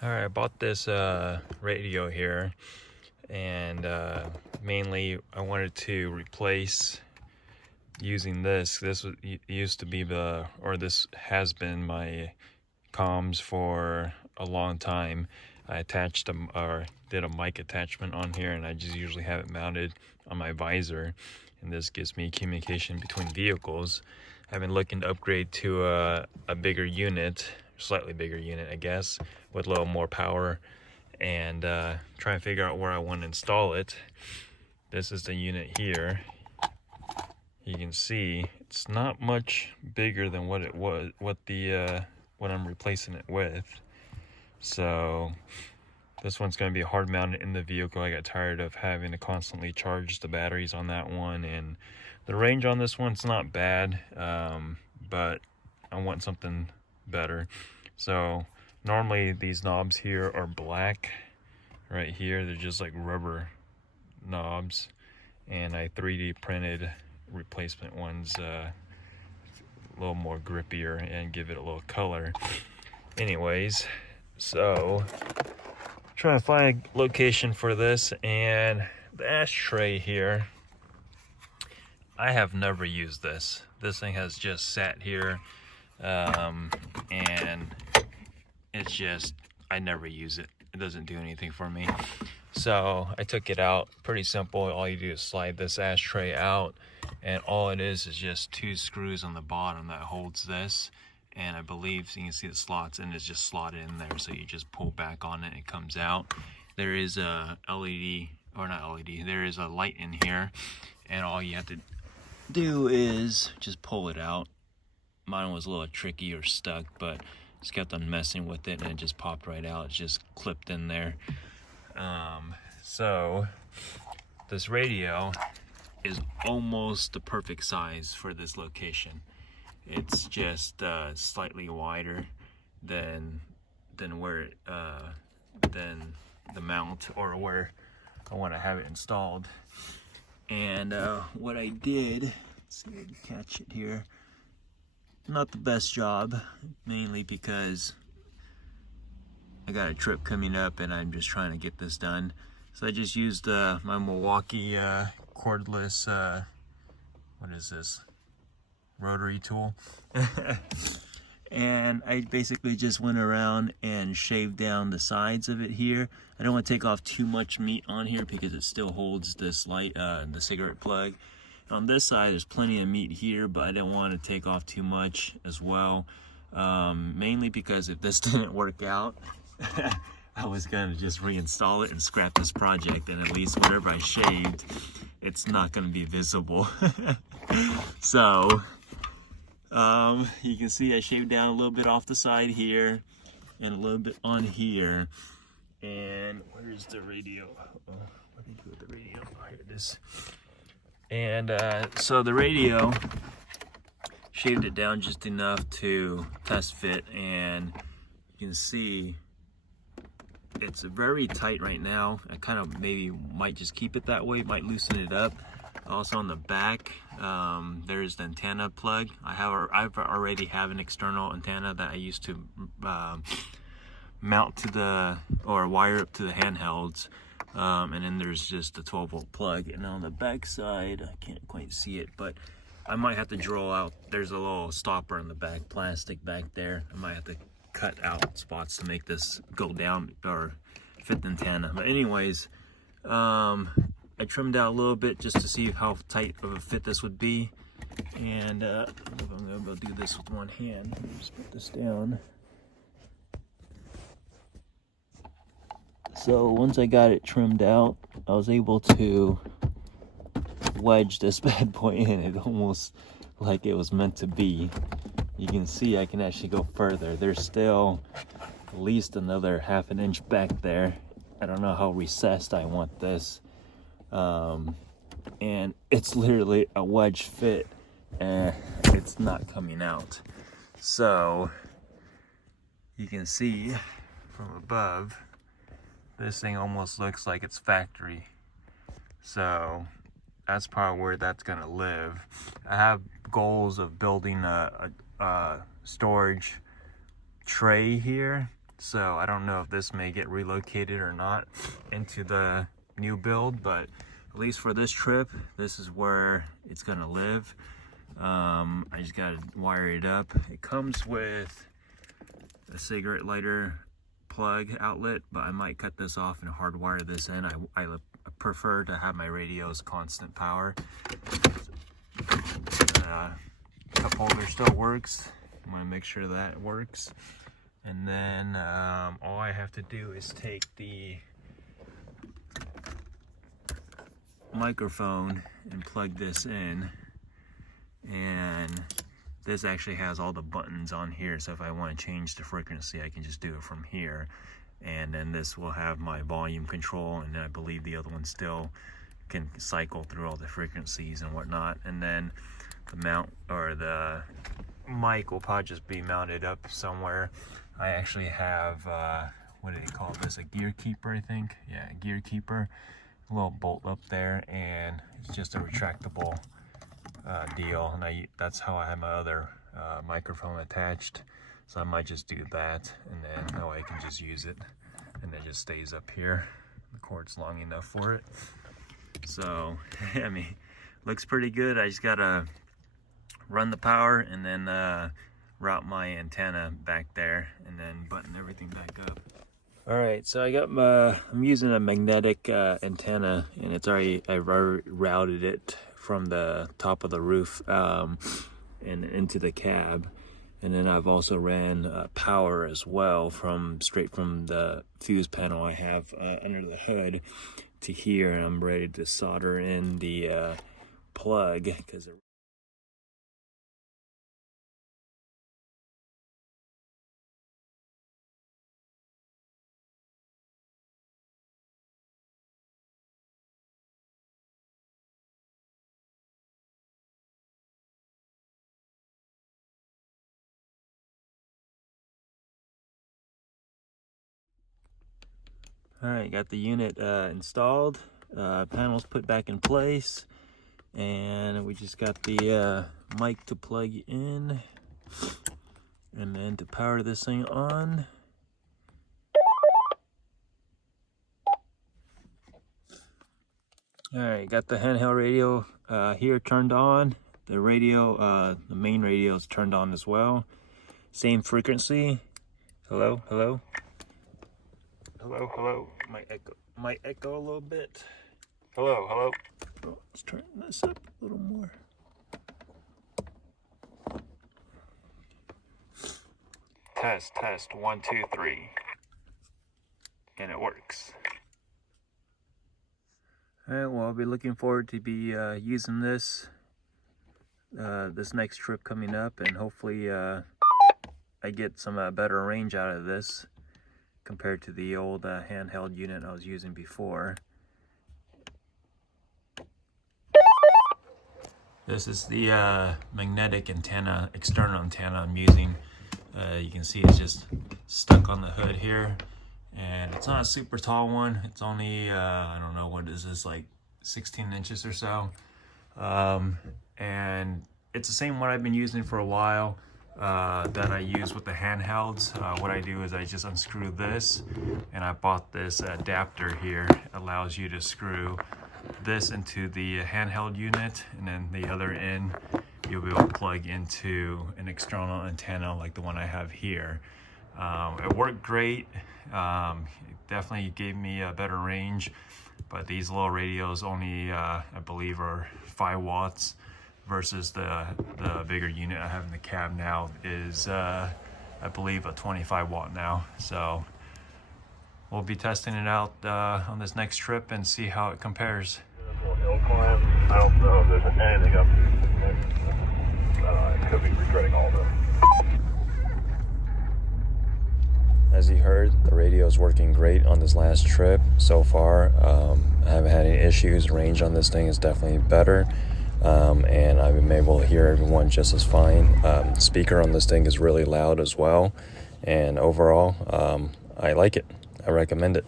All right, I bought this radio here, and mainly I wanted to replace using this. This used to be this has been my comms for a long time. I attached or did a mic attachment on here, and I just usually have it mounted on my visor, and this gives me communication between vehicles. I've been looking to upgrade to a bigger unit, slightly bigger unit, I guess, with a little more power, and try and figure out where I want to install it. This is the unit here. You can see it's not much bigger than what it was, what I'm replacing it with. So this one's going to be hard mounted in the vehicle. I got tired of having to constantly charge the batteries on that one, and the range on this one's not bad, but I want something better. So normally these knobs here are black right here. They're just like rubber knobs, and I 3D printed replacement ones, a little more grippier and give it a little color. Anyways, so trying to find a location for this, and the ashtray here, I have never used this. This thing has just sat here, and it's just, I never use it. It doesn't do anything for me. So I took it out. Pretty simple. All you do is slide this ashtray out, and all it is just two screws on the bottom that holds this, and I believe you can see the slots, and it's just slotted in there, so you just pull back on it and it comes out. There is a LED, or not LED, there is a light in here, and all you have to do is just pull it out. Mine was a little tricky or stuck, but just kept on messing with it and it just popped right out. It's just clipped in there. So this radio is almost the perfect size for this location. It's just slightly wider than where than the mount, or where I want to have it installed. And what I did, let's see if I can catch it here. Not the best job, mainly because I got a trip coming up and I'm just trying to get this done. So I just used my Milwaukee cordless, what is this, rotary tool. And I basically just went around and shaved down the sides of it here. I don't want to take off too much meat on here because it still holds this light, the cigarette plug. On this side, there's plenty of meat here, but I didn't want to take off too much as well. Mainly because if this didn't work out, I was going to just reinstall it and scrap this project, and at least whatever I shaved, it's not going to be visible. So, you can see I shaved down a little bit off the side here, and a little bit on here. And where's the radio? Oh, what did you do with the radio? Oh, here it is. And so the radio, shaved it down just enough to test fit, and you can see it's very tight right now. I kind of maybe might just keep it that way, might loosen it up. Also on the back, there's the antenna plug. I've already have an external antenna that I used to mount to or wire up to the handhelds. And then there's just a 12-volt plug. And on the back side, I can't quite see it, but I might have to drill out. There's a little stopper in the back, plastic back there. I might have to cut out spots to make this go down or fit the antenna. But anyways, I trimmed out a little bit just to see how tight of a fit this would be. And I don't know if I'm gonna be able to do this with one hand. Let me just put this down. So once I got it trimmed out, I was able to wedge this bad boy in. It almost like it was meant to be. You can see I can actually go further. There's still at least another ½ an inch back there. I don't know how recessed I want this. And it's literally a wedge fit, and it's not coming out. So you can see from above, this thing almost looks like it's factory. So that's probably where that's gonna live. I have goals of building a storage tray here, So I don't know if this may get relocated or not into the new build, but at least for this trip, this is where it's gonna live. I just gotta wire it up. It comes with a cigarette lighter plug outlet, but I might cut this off and hardwire this in. I prefer to have my radios constant power. Cup holder still works. I'm gonna make sure that works. And then all I have to do is take the microphone and plug this in, and this actually has all the buttons on here, so if I want to change the frequency I can just do it from here. And then this will have my volume control, and I believe the other one still can cycle through all the frequencies and whatnot. And then the mount, or the mic, will probably just be mounted up somewhere. I actually have what do they call this, a gear keeper, I think. Yeah, a gear keeper, a little bolt up there, and it's just a retractable deal, and that's how I have my other microphone attached. So I might just do that, and then that way I can just use it, and it just stays up here. The cord's long enough for it. So I mean, looks pretty good. I just gotta run the power and then route my antenna back there, and then button everything back up. All right, so I'm using a magnetic antenna, and I routed it from the top of the roof and into the cab. And then I've also ran power as well straight from the fuse panel I have under the hood to here, and I'm ready to solder in the plug, because all right, got the unit installed, panels put back in place, and we just got the mic to plug in, and then to power this thing on. All right, got the handheld radio here turned on. The radio, the main radio is turned on as well. Same frequency. Hello, hello. Hello, hello. Might echo a little bit. Hello, hello. Oh, let's turn this up a little more. Test, test, 1, 2, 3. And it works. All right, well, I'll be looking forward to be using this this next trip coming up, and hopefully I get some better range out of this compared to the old handheld unit I was using before. This is the magnetic antenna, external antenna I'm using. You can see it's just stuck on the hood here, and it's not a super tall one. It's only I don't know, what is this, like 16 inches or so, and it's the same one I've been using for a while. That I use with the handhelds. What I do is I just unscrew this, and I bought this adapter here. It allows you to screw this into the handheld unit, and then the other end you'll be able to plug into an external antenna like the one I have here. It worked great. It definitely gave me a better range, but these little radios only I believe are 5 watts. Versus the bigger unit I have in the cab now is I believe a 25 watt now. So we'll be testing it out on this next trip and see how it compares. Hill climb. I don't know if there's anything up here. I could be regretting all this. As you heard, the radio is working great on this last trip so far. I haven't had any issues. Range on this thing is definitely better. And I've been able to hear everyone just as fine. The speaker on this thing is really loud as well, and overall I like it. I recommend it.